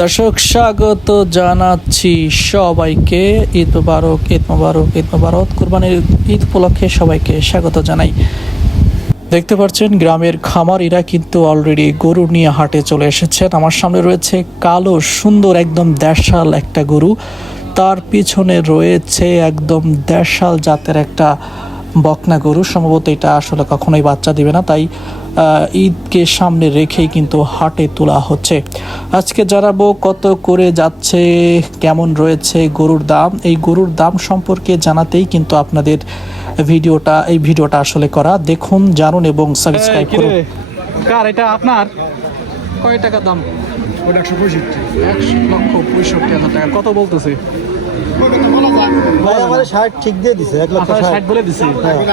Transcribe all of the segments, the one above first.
দর্শক স্বাগত জানাচ্ছি সবাইকে। ঈদ মোবারক, ঈদ মোবারক, ঈদ মোবারক। কুরবানির ঈদ উপলক্ষে সবাইকে স্বাগত জানাই। দেখতে পাচ্ছেন গ্রামের খামারিরা কিন্তু অলরেডি গরু নিয়ে হাটে চলে এসেছেন। আমার সামনে রয়েছে কালো সুন্দর একদম দেশাল একটা গরু, তার পিছনে রয়েছে একদম দেশাল জাতের একটা বকনা গরু। সম্ভবত এটা আসলে কখনোই বাচ্চা দিবে না, তাই ঈদকে সামনে রেখেই কিন্তু হাটে তোলা হচ্ছে। আজকে জানাবো কত করে যাচ্ছে, কেমন রয়েছে গরুর দাম। এই গরুর দাম সম্পর্কে জানাতেই কিন্তু আপনাদের এই ভিডিওটা আসলে করা। দেখুন, জানুন এবং সাবস্ক্রাইব করুন। কার এটা আপনার? কয় টাকা দাম? 1,65,000 টাকা। কত বলতেছে? ঠিক দিয়ে দিছে, 1,60,000 বলে দিছে।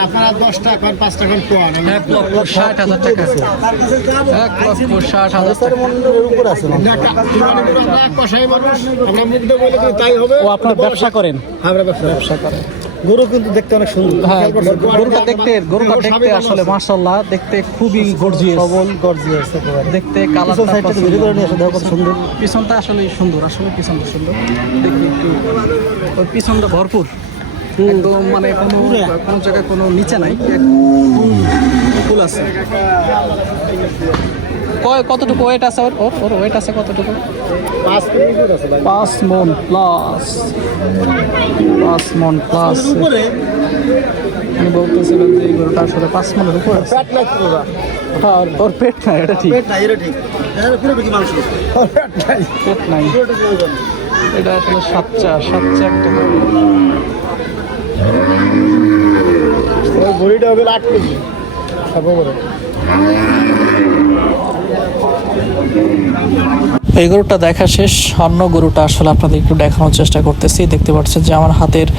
আপনারা 10 টাকা 5 টাকা কোয়ান 1,60,000 টাকা। 1,60,000 উপর আছে। ও আপনার ব্যবসা করেন? আমরা ব্যবসা করেন। গরু কিন্তু দেখতে অনেক সুন্দর। হ্যাঁ, গরুটা দেখতে আসলে মাশাআল্লাহ, দেখতে খুবই গর্জিয়াস একেবারে। দেখতে কালারটা সাইডটা ভিডিও করে নিয়ে আসো, দেখো কত সুন্দর। পিছনটা আসলে সুন্দর, পিছনটা সুন্দর। দেখি একটু, ওর পিছনটা ভরপুর একদম, মানে কোনো জায়গায় কোনো নিচে নাই, ফুল আছে। কতটুকু ওয়েট আছে ওর ওয়েট আছে কতটুকু? 5 মণ প্লাস। 5 মণ প্লাস। আমি বলতেছিলাম যে এই গরুটা আসলে 5 মণের উপর আছে। হ্যাঁ, ওর পেট নাই, এটা ঠিক। পেট নাই। এটা আসলে সাচ্চা একটা গরু। ওই গরুটা হবে 8 কেজি। এই গরুটা দেখা শেষ। অন্য গরুটা আসলে আপনাদের একটু দেখানোর চেষ্টা করতেছি। দেখতে পাচ্ছেন যে আমার হাতের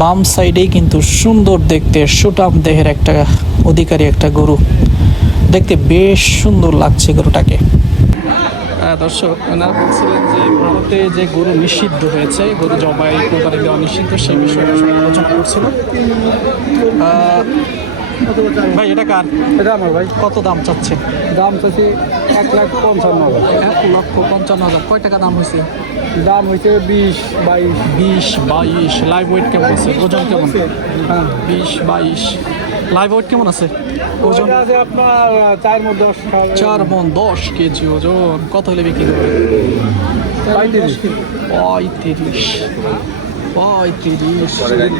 বাম সাইডেই কিন্তু সুন্দর দেখতে সুটাম দেহের একটা অধিকারী একটা গরু। দেখতে বেশ সুন্দর লাগছে গরুটাকে। দর্শক, ওনারা বলছিলেন যে ভারতে যে গরু নিষিদ্ধ হয়েছে, গরু জবাই কোরবানি দেওয়া নিষিদ্ধ, সেই বিষয়ে আলোচনা করছিল। ভাই এটা কার? এটা আমার ভাই। কত দাম চাচ্ছে? দাম চাচ্ছি 1,55,000। 1,55,000। কয় টাকা দাম হয়েছে? দাম হয়েছে 20-22। লাইভ ওয়েট কেমন আছে? ওজন কেমন? হ্যাঁ, 20-22। লাইভ ওয়েট কেমন আছে? ওজন আছে আপনার 4 মণ 10। 4 মণ 10 কেজি ওজন। কত হলে বিক্রি করবে? 35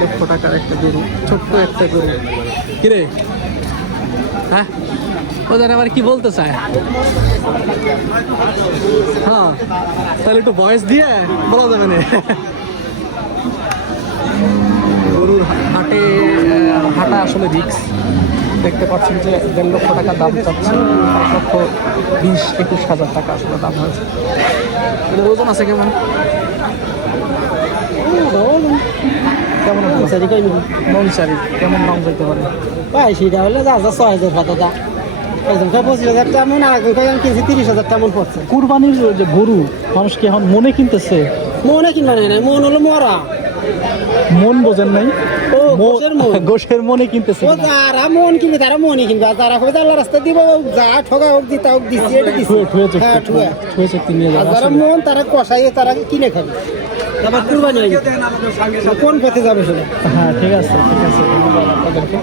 লক্ষ টাকার একটা গরু, ছোট্ট একটা গরু। কিরে, হ্যাঁ, ও জানে আবার কি বলতে চায়। হ্যাঁ, তাহলে একটু ভয়েস দিয়ে বলা যাবে না। গরুর হাঁটা আসলে রিস্ক। দেখতে পাচ্ছেন যে 1.5 লক্ষ টাকা দাম চাচ্ছে। 1,20,000-21,000 টাকা আসলে দাম হয়েছে। এদের ওজন আছে কেমন? কেমন নলচারি কেমন দাম যেতে পারে? ভাই সেটা হলে যা 6,000 টাকা। একজনকে 25,000 তেমন, আর একজনকে কিনছি 30,000 তেমন পড়ছে। কুরবানির যে গরু মানুষ কি এখন মনে কিনতেছে? মনে কিনবা নাই, মন হলো মরা। মন বোঝেন নাই? ও গোশের মনে কিনতেছে। ও যারা মন কিনবে তারা মনই কিনবে, আর যারা হবে আল্লাহ রাস্তা দিব, যা ঠগা হোক দিতা হোক দিচ্ছি, এটা দিচ্ছি। হ্যাঁ, ঠুয়েছে 3,000। যারা মন তারা কষাইয়ে তারা কিনে খাবে। আবার কুরবানি কোন পথে যাবে সেটা? হ্যাঁ, ঠিক আছে। ধন্যবাদ আপনাদেরকে।